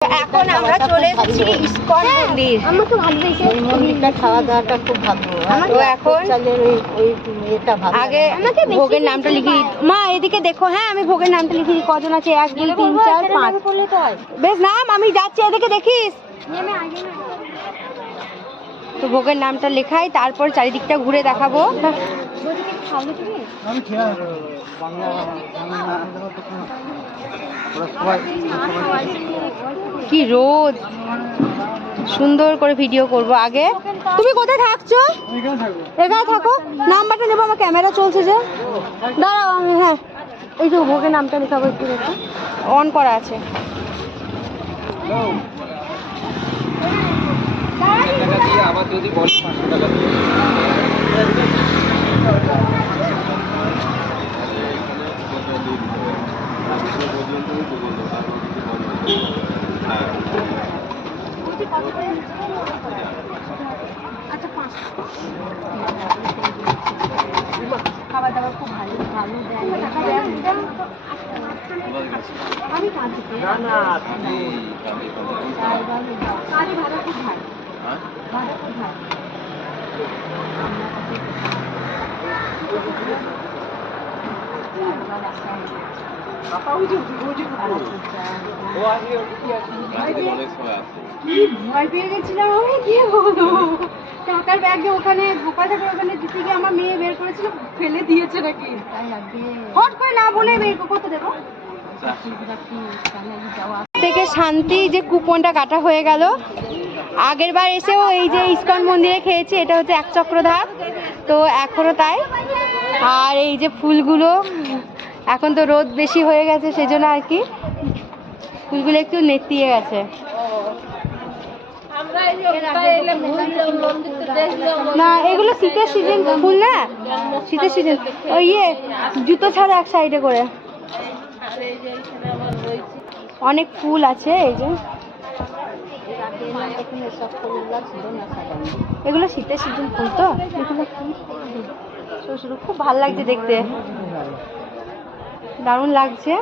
এখন আমরা চলে এসেছি ইসকন মন্দির। আমার তো ভালো লেগেছে এই মন্দিরটা, খাওয়া দাওয়াটা খুব ভালো। তো এখন ওই এটা ভালো। আগে ভোগের নামটা লিখি মা, এদিকে দেখো। হ্যাঁ, আমি ভোগের নামটা লিখি। কজন আছে? 1 2 3 4 5। বেশ নাম, আমি যাচ্ছি, এদিকে দেখিস। তো ভোগের নামটা লেখাই, তারপর চারিদিকটা ঘুরে দেখাবো। কি রোদ, সুন্দর করে ভিডিও করব। আগে তুমি কোথায় থাকছো? এখানে থাকো, নাম্বারটা নেবো। আমার ক্যামেরা চলছে যে, দাঁড়াও। আমি হ্যাঁ, এই যে ভোগের নামটা লেখাবো, একটু দেখো। অন করা আছে। আবার যদি বলি 500 টাকা দিয়ে খাবার দাবার খুব ভালো ভালো দেয়। আমি কাঁদি না না কাঁদি ভালো খুব ভালো ভালো খুব ভালো। কি ভয় পেয়ে গেছিলাম আমি, কি বলবো। টাকার ব্যাগে ওখানে বোকা থাকে, ওখানে দিতে গিয়ে আমার মেয়ে বের করেছিল, ফেলে দিয়েছে নাকি হট করে, না বলে বের করতে দেবো। থেকে শান্তি যে কুপনটা কাটা হয়ে গেল। আগের বার এসেও এই যে ইসকন মন্দিরে খেয়েছি, এটা হচ্ছে 1 চক্রধাপ, তো এখনো তাই। আর এই যে ফুলগুলো, এখন তো রোদ বেশি হয়ে গেছে, সেজন্য আর কি ফুলগুলো একটু নেতিয়ে গেছে। না, এগুলো শীতের সিজন ফুল না, শীতের সিজন। ওই জুতো ছাড়া এক সাইডে করে অনেক ফুল আছে। এই যে এগুলো শীতের সিজন ফুল, তো এগুলো খুব ভালো লাগছে দেখতে, দারুণ লাগছে।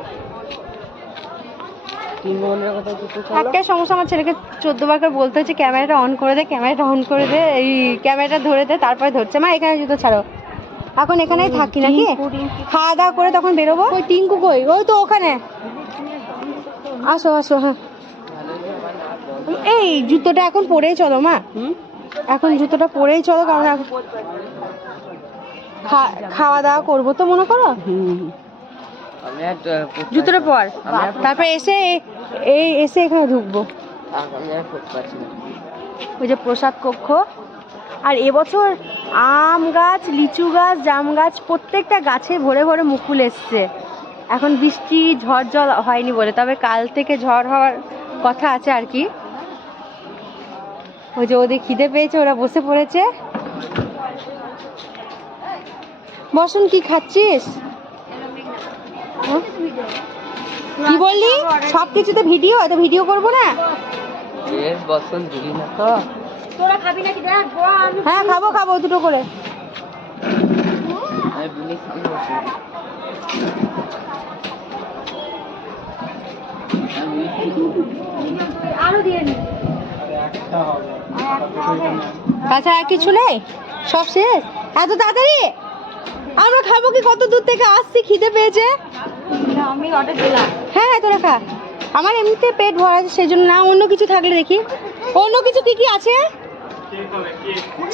একটা সমস্যা, আমার ছেলেকে 14 বার করে বলতে হচ্ছে ক্যামেরাটা অন করে দে, ক্যামেরাটা অন করে দে, এই ক্যামেরাটা ধরে দে, তারপরে ধরছে। মা এখানে জুতো ছাড়ো। এখন এখানেই থাকি নাকি, খাওয়া দাওয়া করে তখন বেরোবো। ওই টিঙ্কু কই? ওই তো ওখানে। আসো আসো। হ্যাঁ, এই জুতোটা এখন পরেই চলো মা, এখন জুতোটা পরেই চলো, কারণ খাওয়া দাওয়া করবো তো, মনে করো। জুতোটা পর, তারপরে এসে এখানে ঢুকবো। ওই যে প্রসাদ কক্ষ। আর এবছর আম গাছ, লিচু গাছ, জাম গাছ, প্রত্যেকটা গাছে ভরে ভরে মুকুল এসছে। এখন বৃষ্টি ঝড় জল হয়নি বলে, তবে কাল থেকে ঝড় হওয়ার কথা আছে আর কি। ওই যে ওদের খিদে পেয়েছে, ওরা বসে পড়েছে। বসুন, কি খাচ্ছিস? কি বললি? সব কিছুতে ভিডিও, এত ভিডিও করবো না। তোরা খাবি নাকি? হ্যাঁ খাবো খাবো, 2টো করে। আরো দিয়ে নি। তাছাড়া আর কিছু নেই, সব শেষ। এত তাড়াতাড়ি আমরা খাবো কি? কত দূর থেকে আসছি, খিদে পেয়েছে। আমি অর্ডার দিলাম। হ্যাঁ হ্যাঁ, তোরা খা। আমার এমনিতে পেট ভরা আছে, সেই জন্য। না, অন্য কিছু থাকলে দেখি। অন্য কিছু কি কি আছে?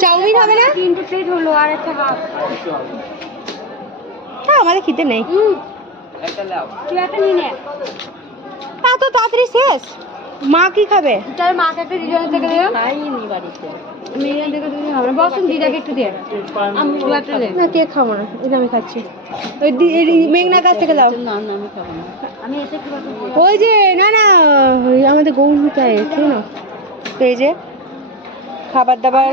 চাউমিন হবে না? 3 প্লেট হলো, আর একটা হাফ। হ্যাঁ, আমাদের খিদে নেই। তুই একটা নিয়ে নে। এত তাড়াতাড়ি শেষ? মা কি খাবে? তার মাকে একটা রিজনে থেকে দিলাম। খাইনি বাড়িতে। মেয়ে দেখে তুমি হবে না। বসুন, দিদাকে একটু দিয়ে। আমি একটা দে না, কেক খাবো না, এটা আমি খাচ্ছি। ওই মেঘনার কাছ থেকে দাও। না না, আমি খাবো না। আমি এসে কি বলবো? ওই যে না না, আমাদের গৌরীটায় ঠিক না। তো এই যে খাবার দাবার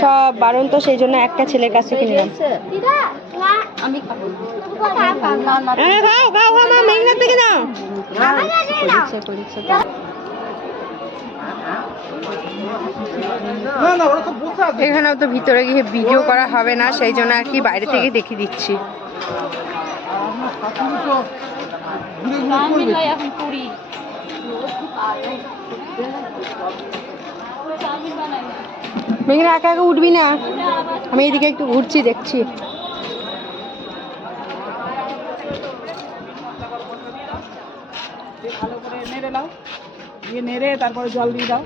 সব বারণ, তো সেই জন্য একটা ছেলের কাছ থেকে নিলাম। আমি খাবো না। খাও খাও, মা মেঘনার থেকে নাও। এখানেও তো ভিতরে গিয়ে ভিডিও করা হবে না, সেই জন্য আর কি বাইরে থেকে দেখিয়ে দিচ্ছি। এখন পুরি মেঘনা একা একা উঠবি না, আমি এইদিকে একটু ঘুরছি দেখছি। ভালো করে নেড়ে দাও, দিয়ে নেড়ে তারপরে জল দিয়ে দাও।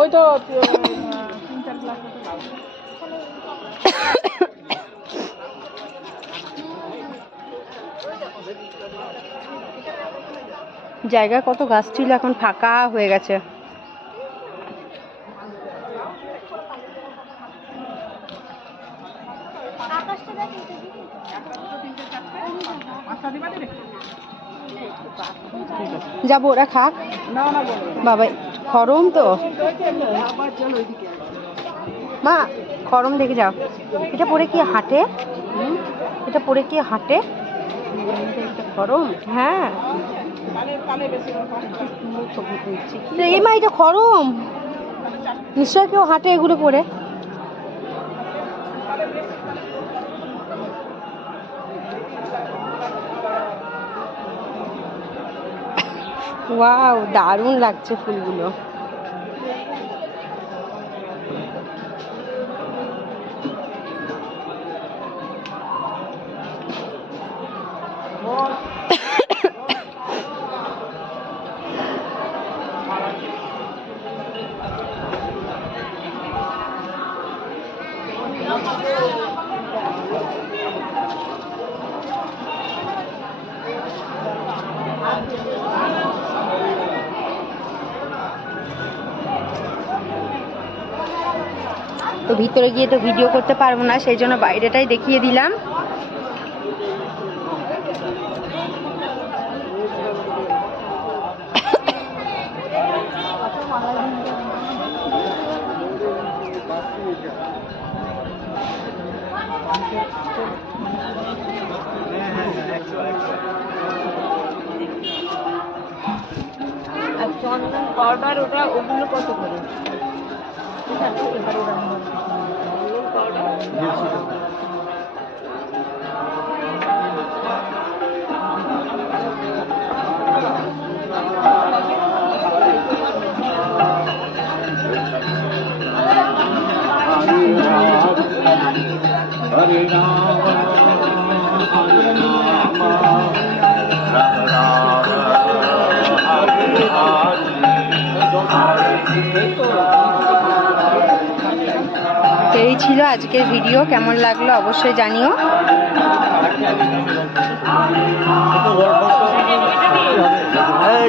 ওই তো 3-4 গ্লাস মতো দাও। জায়গায় কত গাছ ছিল, এখন ফাঁকা হয়ে গেছে। যাবো, ওরা খাক। না না বলো বাবা খরম তো আবার চল ওইদিকে। মা, খরম দেখে যাও। এটা পরে কি হাঁটে? এটা পরে কি হাঁটে? খরম, হ্যাঁ। কালে বেশি এই মা, এটা খরম নিশ্চয়, কেউ হাঁটে এগুলো পরে। ওয়াও, দারুণ লাগছে ফুলগুলো। তো ভিতরে গিয়ে তো ভিডিও করতে পারবো না, সেই জন্য বাইরেটাই দেখিয়ে দিলাম। আর চন্দন পাউডার ওটা ওগুলো কত করে? ঠিক আছে, এবার ওরা হরে রাম হরে রাম রাম রাম হরে তো এই ছিল আজকের ভিডিও। কেমন লাগলো অবশ্যই জানিও। হরে